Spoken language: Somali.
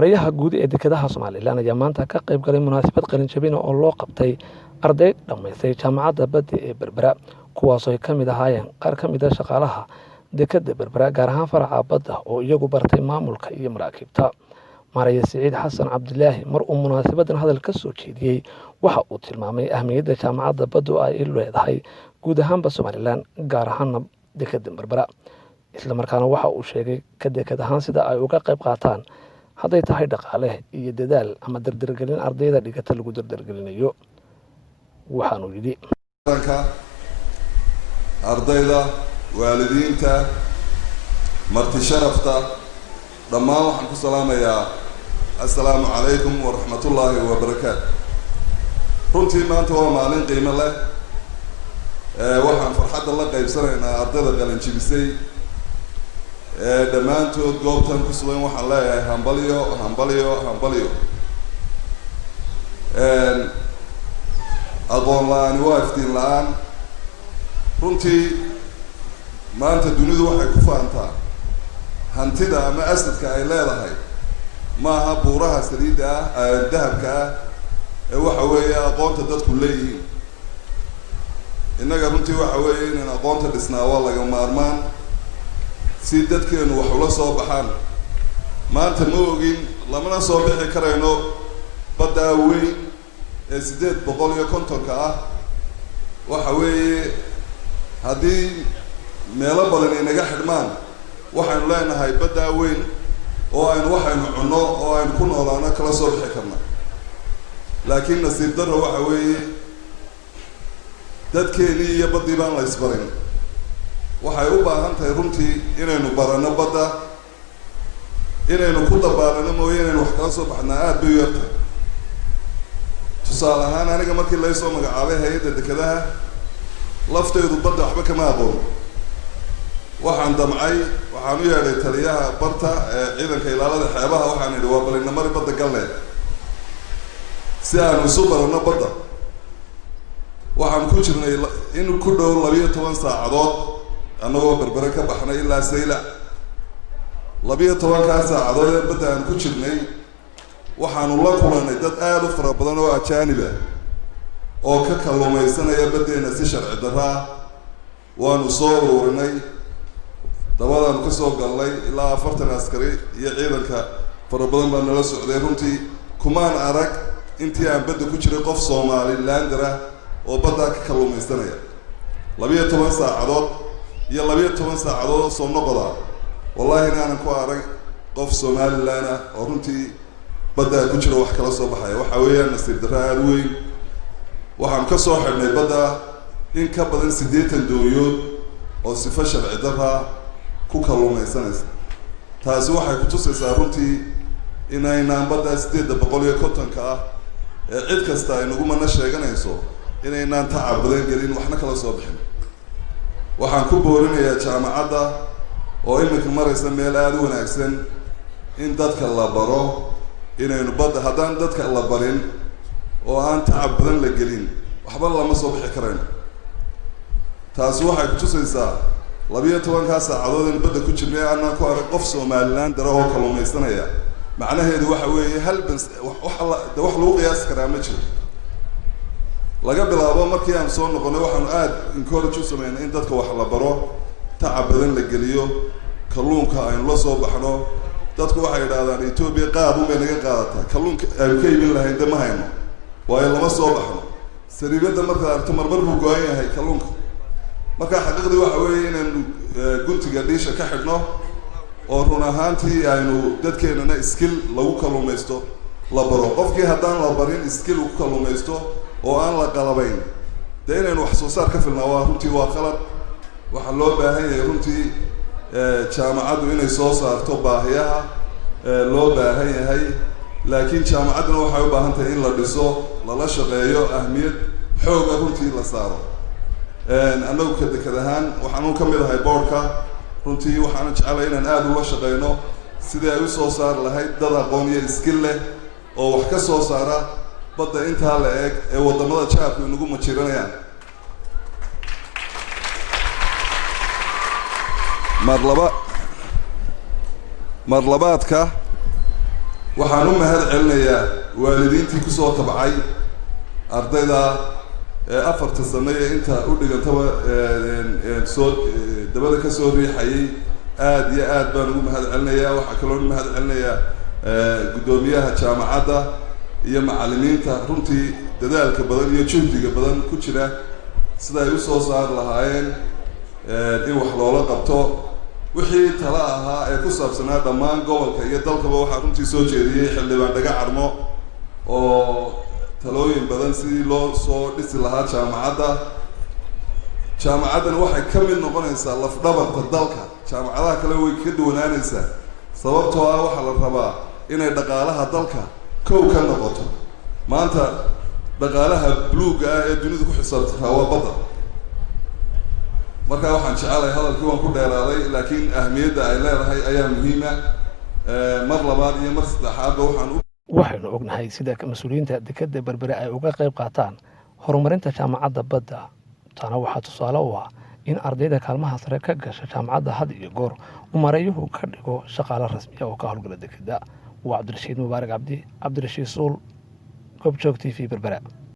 Maryaha guud ee dekedaha Somaliland ayaa maanta ka qayb galay munaasabad qalin jabin oo loo qabtay arday dhammaystay jaamacadda badda ee Berbera, kuwaas oo ay ka mid ahaayeen qaar ka mid ah shaqaalaha dekedda Berbera, gaar ahaan faraca badda oo iyagu bartay maamulka iyo maraakiibta. Maraya Siciid Xasan Cabdilaahi mar uu munaasabadan hadal ka soo jeediyey, waxa uu tilmaamay ahmiyadda jaamacadda baddu ay u leedahay guud ahaanba Somaliland, gaar ahaana dekedda Berbera. Isla markaana waxa uu sheegay ka deked ahaan sida ay uga qayb qaataan hadday tahay dhaqaale iyo dadaal ama dardargelin ardayda dhigata lagu dardargelinayo. Waxaanu yidhi ardayda, waalidiinta, marti sharafta, dhammaan waxaan ku salaamayaa assalaamu calaykum waraxmatullaahi wabarakaatu. runtii maanta waa maalin qiimo leh. waxaan farxadda la qaybsanaynaa ardayda qalin jibisay dhammaantood goobtan ku sugan. waxaan leeyahay hambalyo hambalyo hambalyo. aqoon la-aani waa iftiin la-aan. runtii maanta dunidu waxay ku faantaa hantida ama asadka ay leedahay maaha buuraha saliidda ah dahabka ah ee waxa weeye aqoonta dadku leeyihiin. innaga runtii waxa weeye inaan aqoonta dhisnaa waa laga maarmaan si dadkeenu wax ula soo baxaan. maanta ma ogin lamana soo bixi karayno baddaa weyn ee 850 ah. waxa weeye haddii meelo badan inaga xidhmaan waxaynu leenahay baddaa weyn oo aynu waxaynu cunno oo aynu ku noolaano kala soo bixi karna. laakiin nasiib darro waxa weeye dadkeenii iyo baddii baan la isbarin. waxay u baahan tahay runtii inaynu baranno badda, inaynu ku dabaalano mooye inaynu wax kala soo baxnaa aada bay u yartahay. tusaale ahaan aniga markii laysoo magacaabay hay-adda dekedaha lafteedu badda waxba kama aqoon. waxaan damcay, waxaan u yeedhay taliyaha barta ee ciidanka ilaalada xeebaha, waxaan idhi waa balina mari badda galleed si aanu isu baranno badda. waxaan ku jirnay in ku dhow 12 saacadood annagoo Berbera ka baxnay ilaa Saylac. 12 saacadood ee badda aan ku jirnay waxaanu la kulannay dad aada u fara badan oo ajaanib ah oo ka kalluumaysanaya baddeena si sharci darro ah. waanu soo ururinay, dabadaanu ka soo galnay ilaa 40 askari iyo ciidanka fara badan baa nala socday. runtii kumaan arag intii aan badda ku jiray qof Somalilander ah oo badda ka kalluumaysanaya. 12 saacadood iyo 12 saacadood oo soo noqda wallahi inaanan ku arag qof Somaliland ah oo runtii badda ku jira wax kala soo baxaya. waxa weeyaan nasiib darro aad weyn. waxaan ka soo xidhnay badda in ka badan 80 dooyood oo sifa sharci darra ku kalluumaysanaysa. taasi waxay ku tusaysaa runtii inaynaan badda 850 ah ee cid kasta ay nagu mana sheeganayso inaynaan tacab badan gelin waxna kala soo bixin. waxaan ku boorinayaa jaamacadda oo iminka maraysa meel aada u wanaagsan in dadka la baro inaynu badda, haddaan dadka la barin oo aan tacab badan la gelin waxba lama soo bixi karayno. taasi waxay ku tusaysaa 12 saacadood in badda ku jirnay aanaan ku arag qof Somaliland dara oo kalluumaysanaya. macnaheedu waxa weeye wax lagu qiyaasi karaa ma jiro. laga bilaabo markii aan soo noqonay waxaanu aada encourage u sameynay in dadka wax la baro, tacab badan la geliyo, kalluunka aynu la soo baxno. dadku waxay yidhaahdaan Ethiopia qaad un bay naga qaadataa, kalluunka aynu ka iibin lahayn de ma hayno waayo lama soo baxno. sariibada markaad aragto marmar buu go-an yahay kalluunka. marka xaqiiqdii waxa weeye inaynu guntiga dhiisha ka xidhno oo run ahaantii aynu dadkeenana skill lagu kalluumaysto la baro. qofkii haddaan la barin skill uu ku kalluumaysto oo aan la qalabayn dee inaynu wax soo saar ka filnaa waa runtii waa qalad. waxaa loo baahan yahay runtii jaamacaddu inay soo saarto baahiyaha loo baahan yahay. laakiin jaamacadduna waxay u baahan tahay in la dhiso, lala shaqeeyo, ahmiyad xooga runtii la saaro. annagu ka deked ahaan waxaanu ka mid ahay boardka. runtii waxaana jeclay inaan aada ula shaqeyno sidii ay u soo saari lahayd dad aqoon iyo skill leh oo wax ka soo saara badda intaa la eeg ee waddamada jaabku inagu majiranayaan. mar labaadka waxaan u mahad celinayaa waalidiintii kusoo tabcay ardayda afarta sano ee inta u dhigantaba soo dabada ka soo riixayay aad iyo aad baan ugu mahad celinayaa. waxaa kaloo u mahad celinayaa guddoomiyaha jaamacadda iyo macallimiinta runtii dadaalka badan iyo juhdiga badan ku jira sida ay u soo saari lahaayeen in wax loola qabto. wixii tala ahaa ee ku saabsanaa dhammaan gobolka iyo dalkaba waxaa runtii soo jeediyey xildhibaan Dhaga Carmo oo talooyin badan sidii loo soo dhisi lahaa jaamacadda. jaamacaddan waxay ka mid noqonaysaa lafdhabarta dalka. jaamacadaha kale way ka duwanaanaysaa sababtoo ah waxaa la rabaa inay dhaqaalaha dalka kow ka noqoto. maanta dhaqaalaha buluugga ah ee dunidu ku xisaabtanaa waa badda. markaa waxaan jecelahay hadalkii waan ku dheeraaday laakiin ahmiyadda ay leedahay ayaa muhiima. mar labaad iyo mar saddexaadba waxaynu ognahay sida mas-uuliyiinta dekedda berbere ay uga qayb qaataan horumarinta jaamacadda badda. taana waxaa tusaale u ah in ardayda kaalmaha sare ka gasha jaamacadda had iyo goor uu mareeyuhu ka dhigo shaqaale rasmiya oo ka howlgala dekedda. waa cabdirashiid mubaarak cabdi, cabdirashiid suul, goobjoog TV berbera.